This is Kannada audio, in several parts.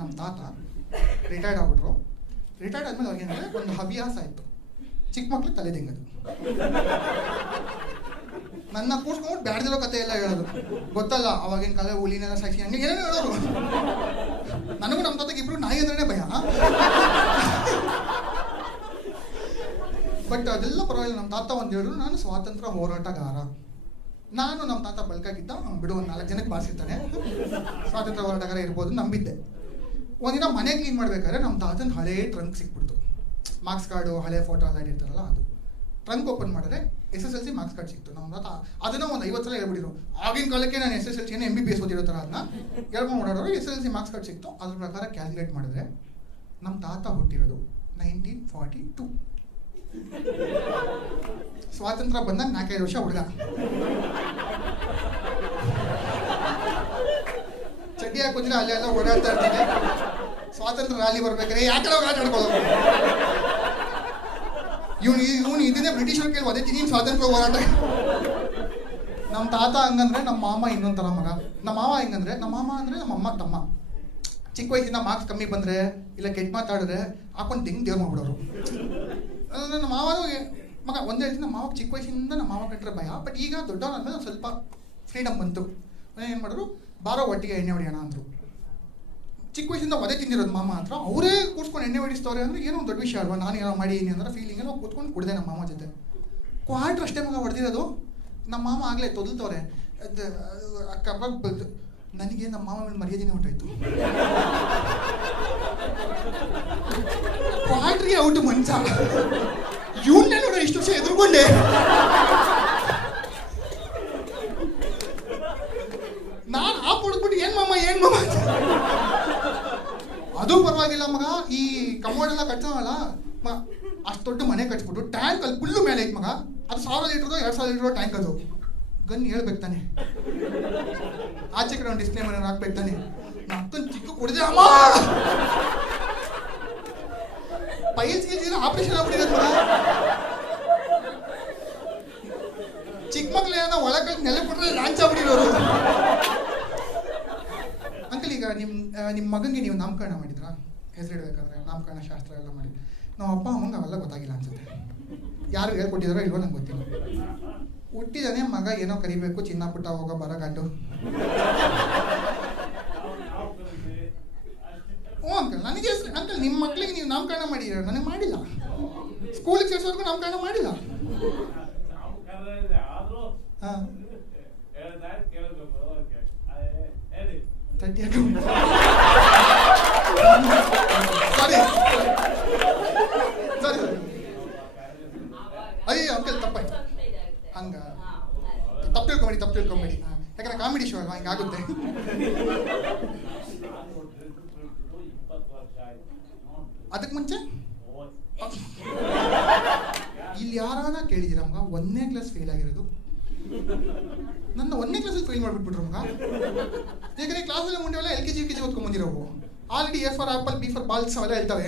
ನಮ್ಮ ತಾತ ರಿಟೈರ್ಡ್ ಆಗ್ಬಿಟ್ರು. ರಿಟೈರ್ಡ್ ಆದ್ಮೇಲೆ ಅವ್ರಿಗೇನಂದರೆ ಒಂದು ಹವ್ಯಾಸ ಆಯಿತು, ಚಿಕ್ಕ ಮಕ್ಳಿಗೆ ತಲೆ ದಿಂಗದು. ನನ್ನ ಕೂರ್ಸ್ಕೊಂಡು ಬ್ಯಾಡ್ದಿರೋ ಕತೆ ಎಲ್ಲ ಹೇಳೋದು. ಗೊತ್ತಲ್ಲ ಅವಾಗಿನ ಕಾಲ ಹುಲಿನೆಲ್ಲ ಸಾಕ್ಷಿ ಹಂಗೆ ಏನೇನು ಹೇಳೋರು. ನನಗೂ ನಮ್ಮ ತಾತಗೆ ಇಬ್ರು ನಾಯಿ ಅಂದ್ರೇ ಭಯ. ಬಟ್ ಅದೆಲ್ಲ ಪರವಾಗಿಲ್ಲ. ನಮ್ಮ ತಾತ ಒಂದು ಹೇಳಿದ್ರು, ನಾನು ಸ್ವಾತಂತ್ರ್ಯ ಹೋರಾಟಗಾರ. ನಾನು ನಮ್ಮ ತಾತ ಬಲ್ಕಾಗಿದ್ದ, ಬಿಡು ಒಂದು 4 ಜನಕ್ಕೆ ಬಾರಿಸಿರ್ತಾನೆ, ಸ್ವಾತಂತ್ರ್ಯ ಹೋರಾಟಗಾರ ಇರ್ಬೋದು ನಂಬಿದ್ದೆ. ಒಂದಿನ ಮನೆ ಕ್ಲೀನ್ ಮಾಡ್ಬೇಕಾದ್ರೆ ನಮ್ಮ ತಾತನ ಹಳೇ ಟ್ರಂಕ್ ಸಿಕ್ಬಿಡ್ತು. ಮಾರ್ಕ್ಸ್ ಕಾರ್ಡು, ಹಳೆ ಫೋಟೋ ಎಲ್ಲ ಇಟ್ಟಿರ್ತಾರಲ್ಲ ಅದು. ಟ್ರಂಕ್ ಓಪನ್ ಮಾಡಿದ್ರೆ SSLC ಮಾರ್ಕ್ಸ್ ಕಾರ್ಡ್ ಸಿಕ್ತು. ನಮ್ಮ ತಾತ ಅದನ್ನ ಒಂದು 50 ಸಲ ಹೇಳ್ಬಿಟ್ಟಿದ್ರು. ಆಗಿನ ಕಾಲಕ್ಕೆ ನಾನು SSLC MBBS ಓದಿರೋ ಥರ ಅದನ್ನ ಹೇಳ್ಕೊಂಡು ಓಡಾಡೋರು. SSLC ಮಾರ್ಕ್ಸ್ ಕಾರ್ಡ್ ಸಿಕ್ತು. ಅದ್ರ ಪ್ರಕಾರ ಕ್ಯಾಲ್ಕುಲೇಟ್ ಮಾಡಿದ್ರೆ ನಮ್ಮ ತಾತ ಹುಟ್ಟಿರೋದು 1942. ಸ್ವಾತಂತ್ರ್ಯ ಬಂದಾಗ 4-5 ವರ್ಷ ಹುಡುಗ. ಚಡ್ಡಿ ಹಾಕಿದ್ರೆ ಅಲ್ಲೆಲ್ಲ ಓಡಾಡ್ತಾ ಇರ್ತೀನಿ. ಸ್ವಾತಂತ್ರ್ಯ ರ್ಯಾಲಿ ಬರ್ಬೇಕಾದ್ರೆ ಯಾಕಡೆ ಆಟ ಆಡ್ಕೊಳ್ಳೋದು. ಇವನು ಇದನ್ನೇ ಬ್ರಿಟಿಷರು ಕೇಳಿ ಒದೈತಿ ನೀನು ಸ್ವಾತಂತ್ರ್ಯ ಹೋರಾಟ. ನಮ್ಮ ತಾತ ಹಂಗಂದ್ರೆ ನಮ್ಮ ಮಾಮ ಇನ್ನೊಂಥರ ಮಗ. ನಮ್ಮ ಮಾವ ಹೆಂಗಂದ್ರೆ, ನಮ್ಮ ಮಾಮ ಅಂದರೆ ನಮ್ಮ ಅಮ್ಮ ತಮ್ಮ. ಚಿಕ್ಕ ವಯಸ್ಸಿಂದ ಮಾರ್ಕ್ಸ್ ಕಮ್ಮಿ ಬಂದರೆ ಇಲ್ಲ ಕೆಟ್ಟ ಮಾತಾಡಿದ್ರೆ ಹಾಕೊಂಡು ದೇವ್ರು ಮಾಡ್ಬಿಡೋರು. ನಮ್ಮ ಮಾವ ಮಗ ಒಂದೇ ಹೇಳ್ತೀನಿ, ನಮ್ಮ ಮಾವಾಗ ಚಿಕ್ಕ ವಯಸ್ಸಿಂದ ನಮ್ಮ ಮಾವ ಕಂಡ್ರೆ ಭಯ. ಬಟ್ ಈಗ ದೊಡ್ಡವನಾದ್ಮೇಲೆ ಒಂದು ಸ್ವಲ್ಪ ಫ್ರೀಡಮ್ ಬಂತು. ಏನು ಮಾಡಿದ್ರು, ಬಾರೋ ಒಟ್ಟಿಗೆ ಎಣ್ಣೆ ಹೊಡಿಯೋಣ ಅಂದರು. ಚಿಕ್ಕ ವಯಸ್ಸಿಂದ ಒದೆ ತಿಂದಿರೋದು ಮಾಮ ಹತ್ರ. ಅವರೇ ಕೂತ್ಕೊಂಡು ಎಣ್ಣೆ ಹೊಡಿಸ್ತವ್ರೆ ಅಂದರೆ ಏನೋ ಒಂದು ದೊಡ್ಡ ವಿಷಯ ಅಲ್ವಾ. ನಾನು ಏನೋ ಮಾಡೀನಿ ಅಂದ್ರೆ ಫೀಲಿಂಗ್ ಏನೋ ಕೂತ್ಕೊಂಡು ಕುಡಿದೆ ನಮ್ಮ ಮಾಮ ಜೊತೆ. ಕ್ವಾರ್ಟ್ರ್ ಅಷ್ಟೇ ಮಗ ಹೊಡೆದಿರೋದು. ನಮ್ಮ ಮಾಮ ಆಗಲೇ ತೊದಲ್ತವ್ರೆ. ಕಬಾಬ್ ನನಗೆ ನಮ್ಮ ಮಾಮ ಮೇಲೆ ಮರ್ಯಾದೆನೇ ಹೊಂಟಾಯ್ತು. ಕ್ವಾರ್ಟ್ರಿಗೆ ಔಟು ಮನ್ಸ. ಇವನ್ನೇ ನೋಡ ಇಷ್ಟು ವರ್ಷ ಎದುರುಕೊಂಡೆ. ನಾನು ಆಪ್ ಹೊಡ್ಬಿಟ್ಟು ಏನು ಮಾಮ ಅದು ಪರವಾಗಿಲ್ಲ ಮಗ. ಈ ಕಮೋಡ್ ಎಲ್ಲ ಕಟ್ಸೋವಲ್ಲ, ಅಷ್ಟು ದೊಡ್ಡ ಮನೆ ಕಟ್ಸ್ಬಿಟ್ಟು ಟ್ಯಾಂಕ್ ಅಲ್ಲಿ ಫುಲ್ಲು ಮೇಲೆ ಐತೆ ಮಗ. ಅದು 1000 ಲೀಟ್ರದು 2000 ಲೀಟ್ರ್ ಟ್ಯಾಂಕ್. ಅದು ಗನ್ ಹೇಳ್ಬೇಕು ತಾನೆ, ಆಚೆ ಕಡೆ ಒಂದು ಡಿಸ್ಪ್ಲೇ ಮನೆ ಹಾಕ್ಬೇಕು ತಾನೆ. ಅಕ್ಕನ ಚಿಕ್ಕ ಕುಡಿದೆ ಅಮ್ಮ, ಪೈಲ್ಸ್ಗೆ ಆಪರೇಷನ್ ಆಗ್ಬಿಟ್ಟಿರೋದು ಮಗ. ಚಿಕ್ಕ ಮಕ್ಳು ಏನೋ ಒಳಗೆ ನೆಲೆ ಕೊಟ್ಟರೆ ಲಾಂಚ್ ಆಗ್ಬಿಟ್ಟಿರೋರು. ಅಂಕಲ್, ಈಗ ನಿಮ್ಮ ಮಗನಿಗೆ ನೀವು ನಾಮಕರಣ ಮಾಡಿದ್ರಾ? ಹೆಸರು ಇಡಬೇಕಾದ್ರೆ ನಾಮಕರಣ ಶಾಸ್ತ್ರ ಎಲ್ಲ ಮಾಡಿ. ನಮ್ಮ ಅಪ್ಪ ಅಮ್ಮಂಗೆ ಅವೆಲ್ಲ ಗೊತ್ತಾಗಿಲ್ಲ ಅನ್ಸುತ್ತೆ. ಯಾರು ಹೇಳ್ಕೊಟ್ಟಿದಾರೋ ಇಲ್ವೋ ನಂಗೆ ಗೊತ್ತಿಲ್ಲ. ಹುಟ್ಟಿದಾನೆ ಮಗ, ಏನೋ ಕರಿಬೇಕು, ಚಿನ್ನ ಪುಟ್ಟ ಹೋಗೋ ಬರೋ ಗಂಡು. ಹ್ಞೂ ಅಂಕಲ್, ನನಗೆ ಹೆಸರು ಅಂಕಲ್, ನಿಮ್ಮ ಮಕ್ಳಿಗೆ ನೀವು ನಾಮಕರಣ ಮಾಡಿದ್ದೀರ, ನನಗೆ ಮಾಡಿಲ್ಲ. ಸ್ಕೂಲಿಗೆ ಸೇರಿಸೋರ್ಗು ನಾಮಕರಣ ಮಾಡಿಲ್ಲ. ಹಾಂ, ಸಾರಿ ಸಾರಿ ಅಯ್ಯೋ ಅಂಕಲ್, ತಪ್ಪಾಯ್ತು. ಹಂಗ ತಪ್ಪು ತಿಳ್ಕೊಂಬೇಡಿ. ಯಾಕಂದ್ರೆ ಕಾಮಿಡಿ ಶೋ ಅಲ್ವಾ, ಹಿಂಗಾಗುತ್ತೆ. ಅದಕ್ಕೆ ಮುಂಚೆ ಇಲ್ಲಿ ಯಾರಾನ ಕೇಳಿದಿರ ಮಗ 1ನೇ ಕ್ಲಾಸ್ ಫೇಲ್ ಆಗಿರೋದು? ನನ್ನ 1ನೇ ಕ್ಲಾಸಲ್ಲಿ ಫೇಲ್ ಮಾಡಿಬಿಟ್ಬಿಟ್ರು ಮಗ. ಯಾಕಂದ್ರೆ ಕ್ಲಾಸಲ್ಲಿ ಮುಂದೆ ಎಲ್ಲ LKG UKG ಓದ್ಕೊಂಡ್ ಬಂದಿರೋವು. Already A for apple, B for balls ಅವೆಲ್ಲ ಹೇಳ್ತವೆ.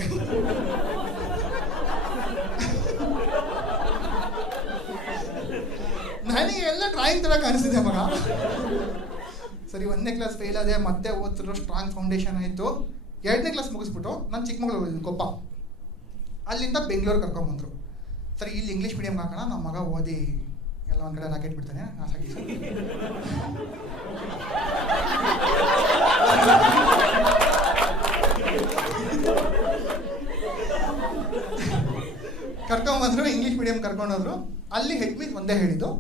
ನನಗೆ ಎಲ್ಲ ಡ್ರಾಯಿಂಗ್ ತರ ಕಾಣಿಸ್ತಿದೆ ಮಗ. ಸರಿ, 1ನೇ ಕ್ಲಾಸ್ ಫೇಲ್ ಆದೆ, ಮತ್ತೆ ಓದ್ತಿರೋ ಸ್ಟ್ರಾಂಗ್ ಫೌಂಡೇಶನ್ ಆಯಿತು. 2ನೇ ಕ್ಲಾಸ್ ಮುಗಿಸ್ಬಿಟ್ಟು ನಾನು ಚಿಕ್ಕಮಗಳೂರು ಕೊಪ್ಪ, ಅಲ್ಲಿಂದ ಬೆಂಗಳೂರು ಕರ್ಕೊಂಬಂದರು. ಸರಿ, ಇಲ್ಲಿ ಇಂಗ್ಲೀಷ್ ಮೀಡಿಯಮ್ಗೆ ಹಾಕೋಣ, ನಮ್ಮ ಮಗ ಓದಿ ಎಲ್ಲ ಒಂದು ಕಡೆ ರಾಕೆಟ್ ಬಿಡ್ತಾನೆ. ಕರ್ಕೊಂಬಂದ್ರು, ಇಂಗ್ಲೀಷ್ ಮೀಡಿಯಂ ಕರ್ಕೊಂಡೋದ್ರು. ಅಲ್ಲಿ ಹೆಡ್ ಮಿಸ್ ಒಂದೇ ಹೇಳಿದ್ದು,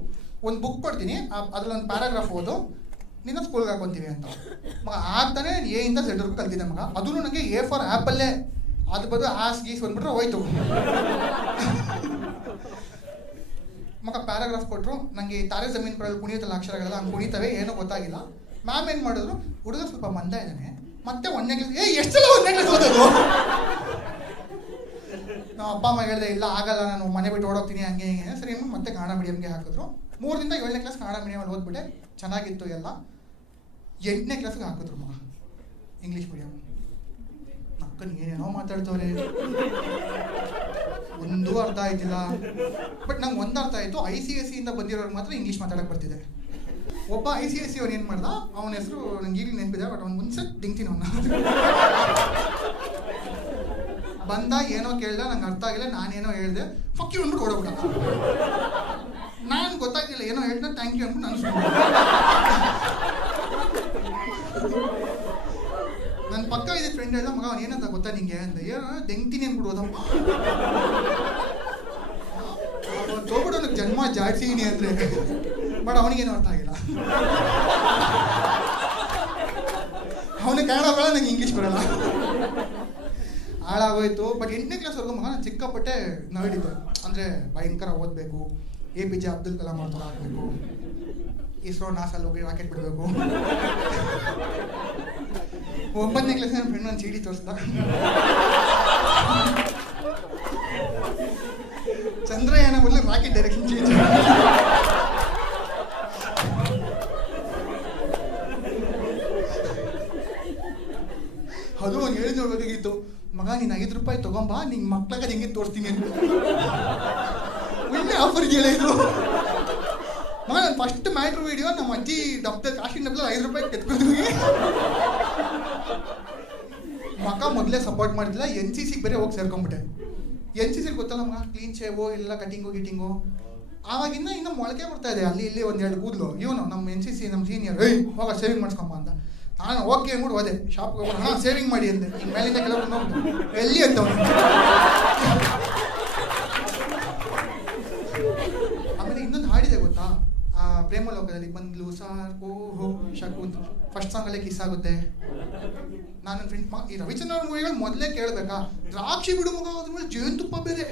ಒಂದು ಬುಕ್ ಕೊಡ್ತೀನಿ, ಅದ್ರಲ್ಲಿ ಒಂದು ಪ್ಯಾರಾಗ್ರಾಫ್ ಓದು, ನಿನ್ನ ಸ್ಕೂಲ್ಗೆ ಹಾಕೊತೀವಿ ಅಂತ. ಮಗ ಆಗ್ತಾನೆ A ಇಂದ Z ವರೆಗೂ ಕಲ್ತಿದ್ದೆ ಮಗ. ಅದೂ ನನಗೆ A ಫಾರ್ ಆ್ಯಪಲ್ಲೇ, ಅದು ಬದು ಆಸ್ ಗೀಸ್ ಬಂದ್ಬಿಟ್ರೆ ಹೋಯ್ತು ಮಗ. ಪ್ಯಾರಾಗ್ರಾಫ್ ಕೊಟ್ಟರು ನನಗೆ. ತಾರೆ ಜಮೀನ್ ಪರಲ್ಲಿ ಕುಣಿಯುತ್ತಲ್ಲ ಅಕ್ಷರಗಳೆಲ್ಲ, ಹಂಗೆ ಕುಣಿತವೆ, ಏನೋ ಗೊತ್ತಾಗಿಲ್ಲ. ಮ್ಯಾಮ್ ಏನು ಮಾಡಿದ್ರು, ಹುಡುಗ ಸ್ವಲ್ಪ ಮಂದ ಇದ್ದಾನೆ, ಮತ್ತೆ 1ನೇ ಕ್ಲಾಸ್. ಎಷ್ಟೆಲ್ಲ 1ನೇ ಕ್ಲಾಸ್ ಓದೋದು? ನಾವು ಅಪ್ಪ ಅಮ್ಮ ಹೇಳಿದೆ, ಇಲ್ಲ ಆಗಲ್ಲ, ನಾನು ಮನೆ ಬಿಟ್ಟು ಓಡೋಗ್ತೀನಿ, ಹಂಗೆ ಹಿಂಗೆ. ಸರಿ, ಮತ್ತೆ ಕನ್ನಡ ಮೀಡಿಯಮ್ಗೆ ಹಾಕಿದ್ರು. 3ರಿಂದ 7ನೇ ಕ್ಲಾಸ್ ಕನ್ನಡ ಮೀಡಿಯಮಲ್ಲಿ ಓದ್ಬಿಟ್ಟೆ, ಚೆನ್ನಾಗಿತ್ತು ಎಲ್ಲ. 8ನೇ ಕ್ಲಾಸ್ಗೆ ಹಾಕಿದ್ರು ಮಗ ಇಂಗ್ಲೀಷ್ ಮೀಡಿಯಮ್. ಅಕ್ಕನ ಏನೇನೋ ಮಾತಾಡ್ತವ್ರೆ, ಒಂದೂ ಅರ್ಥ ಆಯ್ತಿಲ್ಲ. ಬಟ್ ನಂಗೆ ಒಂದು ಅರ್ಥ ಆಯಿತು, ICSE ಇಂದ ಬಂದಿರೋರು ಮಾತ್ರ ಇಂಗ್ಲೀಷ್ ಮಾತಾಡಕ್ಕೆ ಬರ್ತಿದೆ. ಒಬ್ಬ ICSE ಅವ್ನು ಏನು ಮಾಡ್ದ, ಅವನ ಹೆಸರು ನಂಗೆ ಈಗಲೂ ನೆನಪಿದೆ, ಬಟ್ ಅವ್ನು ಒಂದು ಸೆಟ್ ಡಿಂಗ್ತೀನಿ ಅವನ್ನ. ಬಂದ ಏನೋ ಕೇಳ್ದ, ನಂಗೆ ಅರ್ಥ ಆಗಿಲ್ಲ, ನಾನೇನೋ ಹೇಳಿದೆ, ಫಕ್ ಯು ಅಂದ್ಬಿಟ್ಟು ಓಡೋಗ್ಬಿಟ್ಟ. ನಾನು ಗೊತ್ತಾಗಿಲ್ಲ ಏನೋ ಹೇಳ್ದೆ, ಥ್ಯಾಂಕ್ ಯು ಅಂದ್ಬಿಟ್ಟು ನಾನು ನನ್ನ ಪಕ್ಕ ಇದೆ ಫ್ರೆಂಡ್ ಹೇಳ್ದ, ಮಗ ಅವ್ನು ಏನಂತ ಗೊತ್ತಾ ನಿಂಗೆ ಅಂದ. ಏನೋ ದೆಂಗ್ತೀನಿ ಅಂದ್ಬಿಡೋದಮ್ಮ. ತೋಬಿಡು ನನಗೆ ಜನ್ಮ ಜಾಡ್ಸೀನಿ ಅಂದರೆ, ಬಟ್ ಅವನಿಗೇನು ಅರ್ಥ ಆಗಿಲ್ಲ. ಅವನಿಗೆ ಕನ್ನಡ ಬರಲ್ಲ, ನಂಗೆ ಇಂಗ್ಲೀಷ್ ಬರಲ್ಲ. ಹಾಳಾಗೋಯ್ತು. ಬಟ್ 8ನೇ ಕ್ಲಾಸ್ವರೆಗೂ ಮಗ ನಾನು ಸಿಕ್ಕಾಪಟ್ಟೆ ನವಿಡಿದ್ದೆ. ಅಂದರೆ ಭಯಂಕರ ಓದಬೇಕು, APJ ಅಬ್ದುಲ್ ಕಲಾಂ ಅವ್ರ ಥರ ಆಗಬೇಕು, ಇಸ್ರೋ ನಾಸಲ್ಲಿ ಹೋಗಿ ರಾಕೆಟ್ ಬಿಡಬೇಕು. 9ನೇ ಕ್ಲಾಸ್ ನನ್ನ ಫ್ರೆಂಡ್ ನನ್ನ CD ತೋರಿಸ್ದ. ಚಂದ್ರಯಾನ ಬದಲು ರಾಕೆಟ್ ಡೈರೆಕ್ಷನ್ ಚೇಂಜ್. ಅದು ಅವ್ನು ಹೇಳಿದ್ ನೋಡ್ಬೇಕಾಗಿತ್ತು, ಮಗ ನೀನು ₹5 ತಗೊಂಬಾ, ನಿಂಗೆ ಮಕ್ಳಾಗ ಹೆಂಗೆ ತೋರಿಸ್ತೀನಿ ಅಂತ. ಒಳ್ಳೆ ಆಫರ್ ಇದೆಯಲ್ಲ ಇದು. ಮಗ ನಾನು ಫಸ್ಟ್ ಮ್ಯಾಟ್ರ್ ವಿಡಿಯೋ ನಮ್ಮ ಅಜ್ಜಿ ಡಬ್ದಲ್ಲಿ ಕಾಸ್ಟಿನ ಡಬ್ದಲ್ಲಿ ₹5 ಕೆತ್ಕೊಳ್ತೀವಿ. ಮಗ ಮೊದಲೇ ಸಪೋರ್ಟ್ ಮಾಡಿದ್ದಿಲ್ಲ, NCC ಬೇರೆ ಹೋಗಿ ಸೇರ್ಕೊಂಡ್ಬಿಟ್ಟೆ. NCC ಗೊತ್ತಲ್ಲ ಮಗ, ಕ್ಲೀನ್ ಶೇವು ಎಲ್ಲ ಕಟಿಂಗು ಗಿಟಿಂಗು. ಆವಾಗಿಂದ ಇನ್ನೂ ಮೊಳಕೆ ಬರ್ತಾ ಇದೆ, ಅಲ್ಲಿ ಇಲ್ಲಿ 1-2 ಕೂದಲು. ಇವನು ನಮ್ಮ NCC ನಮ್ಮ ಸೀನಿಯರ್, ಹೋಗ ಸೇವಿಂಗ್ ಮಾಡಿಸ್ಕೊಂಬ ಅಂತ. ನಾನು ಓಕೆ ಅಂದ್ಬಿಟ್ಟು ಹೋದೆ ಶಾಪ್ಗೆ ಹೋಗೋಣ. ಹಾಂ ಸೇವಿಂಗ್ ಮಾಡಿ ಅಂದೆ. ಈಗ ಮೇಲಿಂದ ಕೆಲವರು ನೋಡಿ ಎಲ್ಲಿ ಅಂತ. ಆಮೇಲೆ ಇನ್ನೊಂದು ಹಾಡಿದೆ ಗೊತ್ತಾ, ಪ್ರೇಮ ಲೋಕದಲ್ಲಿ ಬಂದ್ಲು ಸಾರ್ ಓಹೋ ಶಕುಂತ್ ಫಸ್ಟ್ ಸಾಂಗಲ್ಲೇ ಕಿಸ್ ಆಗುತ್ತೆ. ನಾನು ನನ್ನ ಫ್ರೆಂಡ್ ಈ ರವಿಚಂದ್ರನ್ ಮೂವಿಗಳು ಮೊದಲೇ ಕೇಳಬೇಕಾ, ದ್ರಾಕ್ಷಿ ಬಿಡು ಮಗ, ಅದ್ರ ಮೇಲೆ ಜೇನುತುಪ್ಪ ಬೇರೆ.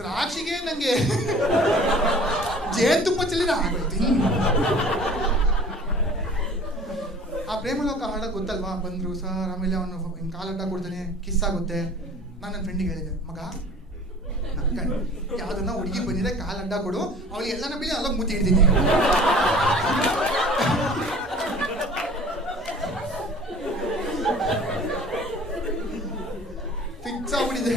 ದ್ರಾಕ್ಷಿಗೆ ನನಗೆ ಜೇನುತುಪ್ಪ ಚೆಲ್ಲಿನ ಆಗೋಯ್ತು. ಆ ಪ್ರೇಮಲೋಕ ಹಾಡ ಗೊತ್ತಲ್ವಾ, ಬಂದ್ರು ಸರ್, ಆಮೇಲೆ ಅವನು ಹಿಂಗೆ ಕಾಲಡ್ಡ ಕೊಡ್ತಾನೆ, ಕಿಸ್ ಆಗುತ್ತೆ. ನಾನು ನನ್ನ ಫ್ರೆಂಡಿಗೆ ಹೇಳಿದೆ, ಮಗ ಯಾವ್ದನ್ನ ಹುಡುಗಿ ಬಂದಿದೆ ಕಾಲಡ್ಡ ಕೊಡು, ಅವಳಿಗೆ ಎಲ್ಲನ ಬೀಳಿ ಅಲ್ಲ ಮೂತಿ ಹಿಡ್ತೀನಿ. ಫಿಕ್ಸ್ ಆಗ್ಬಿಟ್ಟಿದೆ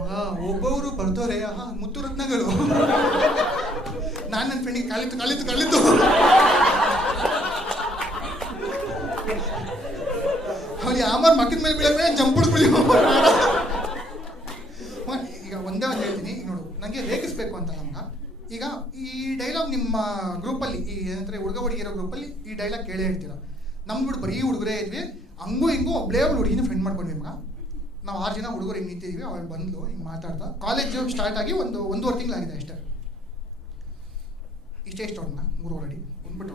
ಮಗ. ಒಬ್ಬೊಬ್ರು ಬರ್ತವ್ರೆ ಮುತ್ತು ರತ್ನಗಳು. ನಾನು ನನ್ನ ಫ್ರೆಂಡಿಗೆ ಕಲಿತು ಅವ್ರಿಗೆ ಆಮಾರ್ ಮಕ್ಕದ ಮೇಲೆ ಬೀಳೋದ್ರೆ ಜಂಪುಡ್ಕೊಳ್ಳಿ. ಈಗ ಒಂದೇ ಒಂದು ಹೇಳ್ತೀನಿ, ಈಗ ನೋಡು, ನನಗೆ ರೇಗಿಸ್ಬೇಕು ಅಂತ ನಮ್ಗ. ಈಗ ಈ ಡೈಲಾಗ್ ನಿಮ್ಮ ಗ್ರೂಪಲ್ಲಿ, ಈ ಏನಂದ್ರೆ ಹುಡುಗ ಹುಡುಗಿರೋ ಗ್ರೂಪಲ್ಲಿ ಈ ಡೈಲಾಗ್ ಕೇಳೇ ಹೇಳ್ತೀರ. ನಮ್ಗಳು ಬರೀ ಹುಡುಗರೇ ಇದ್ವಿ, ಹಂಗೂ ಹಿಂಗೂ ಒಬ್ಬಳೇ ಒಬ್ಳು ಹುಡುಗಿನ ಫ್ರೆಂಡ್ ಮಾಡ್ಕೊಂಡ್ವಿ ಮಗ. ನಾವು 6 ಜನ ಹುಡುಗರು ಹಿಂಗೆ ನಿಂತಿದ್ವಿ, ಅವಳು ಬಂದ್ಲು ಹಿಂಗೆ ಮಾತಾಡ್ತಾ. ಕಾಲೇಜು ಸ್ಟಾರ್ಟ್ ಆಗಿ 1.5 ತಿಂಗಳಾಗಿದೆ ಅಷ್ಟೇ. ಇಷ್ಟೇ ಅವ್ರನ್ನ 3 ಅಡಿ ಬಂದ್ಬಿಟ್ಟು,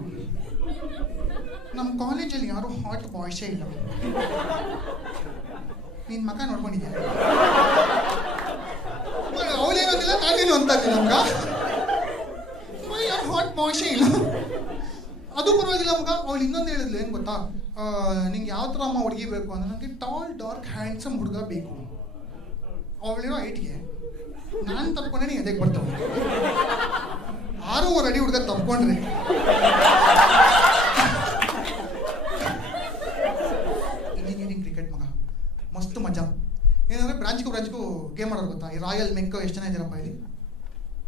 ನಮ್ಮ ಕಾಲೇಜಲ್ಲಿ ಯಾರು ಹಾಟ್ ಬಾಯ್ಸೇ ಇಲ್ಲ, ನಿನ್ನ ಮಗ ನೋಡ್ಕೊಂಡಿದ್ಯಾ? ಅವಳೇನೋದಿಲ್ಲ, ನಾನೇನು ಅಂತ ನಮ್ಗ, ಯಾರು ಹಾಟ್ ಬಾಯ್ಸೇ ಇಲ್ಲ. ಅದು ಪರವಾಗಿಲ್ಲ ಮಗ. ಅವಳು ಇನ್ನೊಂದು ಹೇಳಿದ್ಲು, ಏನು ಗೊತ್ತಾ, ನಿಂಗೆ ಯಾವ ಥರ ಅಮ್ಮ ಹುಡುಗಿ ಬೇಕು ಅಂದ್ರೆ, ನನಗೆ ಟಾಲ್ ಡಾರ್ಕ್ ಹ್ಯಾಂಡ್ಸಮ್ ಹುಡುಗ ಬೇಕು. ಅವಳಿರೋ ಹೈಟ್ಗೆ ನಾನು ತಪ್ಕೊಂಡೆ ನೀನು ಎದಕ್ಕೆ ಬರ್ತಾವೆ. 6 ಅಡಿ ಹುಡುಗ ತಪ್ಕೊಂಡ್ರೆ ಇಂಜಿನಿಯರಿಂಗ್ ಕ್ರಿಕೆಟ್ ಮಗ ಮಸ್ತ್ ಮಜಾ. ಏನಂದ್ರೆ ಬ್ರಾಂಚ್ಗೂ ಗೇಮ್ ಆಡೋರು ಗೊತ್ತಾ, ಈ ರಾಯಲ್ ಮೆಕ್ ಎಷ್ಟು ಜನ ಇದ್ದೀರಪ್ಪ ಇಲ್ಲಿ?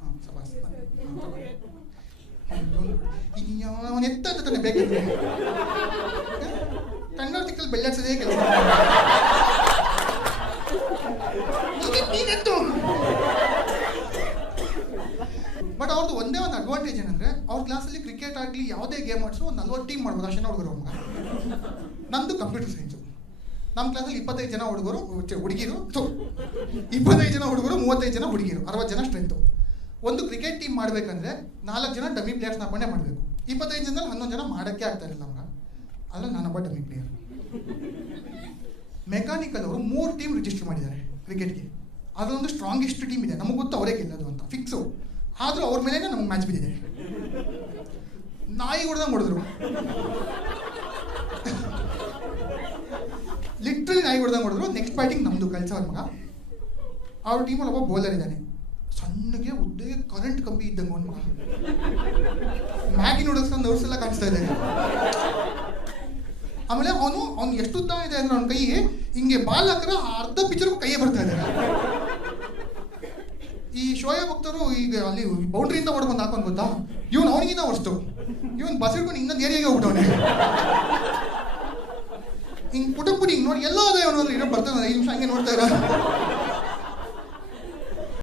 ಹಾಂ ಸಬಾಸ್. ಅವನು ಎತ್ತಾನೆ ಬೇಕಿದ್ರೆ ಕನ್ನಡ ತಿಕ್ಕಲ್ಲಿ ಬೆಳ್ಳಾಡ್ಸೋದೇ ಕೆಲಸ. ಬಟ್ ಅವ್ರದ್ದು ಒಂದೇ ಒಂದು ಅಡ್ವಾಂಟೇಜ್ ಏನಂದ್ರೆ, ಅವ್ರ ಕ್ಲಾಸಲ್ಲಿ ಕ್ರಿಕೆಟ್ ಆಗಲಿ ಯಾವುದೇ ಗೇಮ್ ಆಡಿಸೋ ಒಂದು 40 ಟೀಮ್ ಮಾಡ್ಬೋದು ಅಷ್ಟೇ ಹುಡುಗರು. ಮಗ ನಂದು ಕಂಪ್ಯೂಟರ್ ಸೈನ್ಸು. ನಮ್ಮ ಕ್ಲಾಸಲ್ಲಿ 25 ಜನ ಹುಡುಗರು ಹುಡುಗಿರು, 25 ಜನ ಹುಡುಗರು, 35 ಜನ ಹುಡುಗಿರು, 60 ಜನ ಸ್ಟ್ರೆಂತು. ಒಂದು ಕ್ರಿಕೆಟ್ ಟೀಮ್ ಮಾಡಬೇಕಂದ್ರೆ 4 ಜನ ಡಮ್ಮಿ ಪ್ಲೇಯರ್ಸ್ ಹಾಕೊಂಡೇ ಮಾಡಬೇಕು. 25 ಜನದಲ್ಲಿ 11 ಜನ ಮಾಡೋಕ್ಕೆ ಆಗ್ತಾ ಇರಲಿಲ್ಲ ನಮ್ಗೆ. ಅದ್ರಲ್ಲಿ ನಾನೊಬ್ಬ ಡಮ್ಮಿ ಪ್ಲೇಯರ್. ಮೆಕ್ಯಾನಿಕಲ್ ಅವರು 3 ಟೀಮ್ ರಿಜಿಸ್ಟರ್ ಮಾಡಿದ್ದಾರೆ ಕ್ರಿಕೆಟ್ಗೆ. ಅದರೊಂದು ಸ್ಟ್ರಾಂಗೆಸ್ಟ್ ಟೀಮ್ ಇದೆ, ನಮಗೆ ಗೊತ್ತು ಅವರೇ ಗೆಲ್ಲೋದು ಅಂತ ಫಿಕ್ಸು. ಆದರೂ ಅವ್ರ ಮೇಲೆ ನಮಗೆ ಮ್ಯಾಚ್ ಬಿದ್ದಿದೆ. ನಾಯಿ ಹೊಡೆದಂಗೆ ಹೊಡೆದ್ರು, ಲಿಟ್ರಲಿ ನಾಯಿ ಹೊಡೆದಂಗೆ ಹೊಡೆದ್ರು. ನೆಕ್ಸ್ಟ್ ಬ್ಯಾಟಿಂಗ್ ನಮ್ಮದು ಕಲ್ಸವ್ರ ಮಗ. ಅವ್ರ ಟೀಮಲ್ಲಿ ಒಬ್ಬ ಬೌಲರ್ ಇದ್ದಾನೆ, ಸಣ್ಣಗೆ ಉದ್ದೇ ಕರೆಂಟ್ ಕಂಬಿ ಇದ್ದಂಗೆ ಒಂದು ಮಗ. ಮ್ಯಾಗಿ ನೂಡಲ್ಸ್ ನರ್ಸೆಲ್ಲ ಕಾಣಿಸ್ತಾ ಇದೆ. ಆಮೇಲೆ ಅವನು ಎಷ್ಟು ಉದ್ದ ಇದೆ ಅಂದ್ರೆ ಅವನ ಕೈ ಹಿಂಗೆ ಬಾಲ್ ಹಾಕಿದ್ರೆ ಅರ್ಧ ಪಿಕ್ಚರ್ಗೂ ಕೈಯೇ ಬರ್ತಾ ಇದೆ. ಈ ಶೋಯಬ್ ಭಕ್ತರು ಈಗ ಅಲ್ಲಿ ಬೌಂಡ್ರಿಯಿಂದ ಹೊಡ್ಬಂದು ಹಾಕೊಂಡು ಗೊತ್ತಾ, ಇವನು ಅವನಿಗಿನ್ನ ಹೊಸ್ತು, ಇವನು ಬಸ್ ಹಿಡ್ಕೊಂಡು ಇನ್ನೊಂದು ಏರಿಯಾಗೆ ಹೋಗ್ಬಿಟ್ಟವನೆ. ಹಿಂಗೆ ಪುಟ ಹಿಂಗೆ ನೋಡಿ ಎಲ್ಲೋ ಅದ ಇವನು ಬರ್ತಾನೆ 5 ನಿಮಿಷ ಹಂಗೆ ನೋಡ್ತಾ ಇರೋ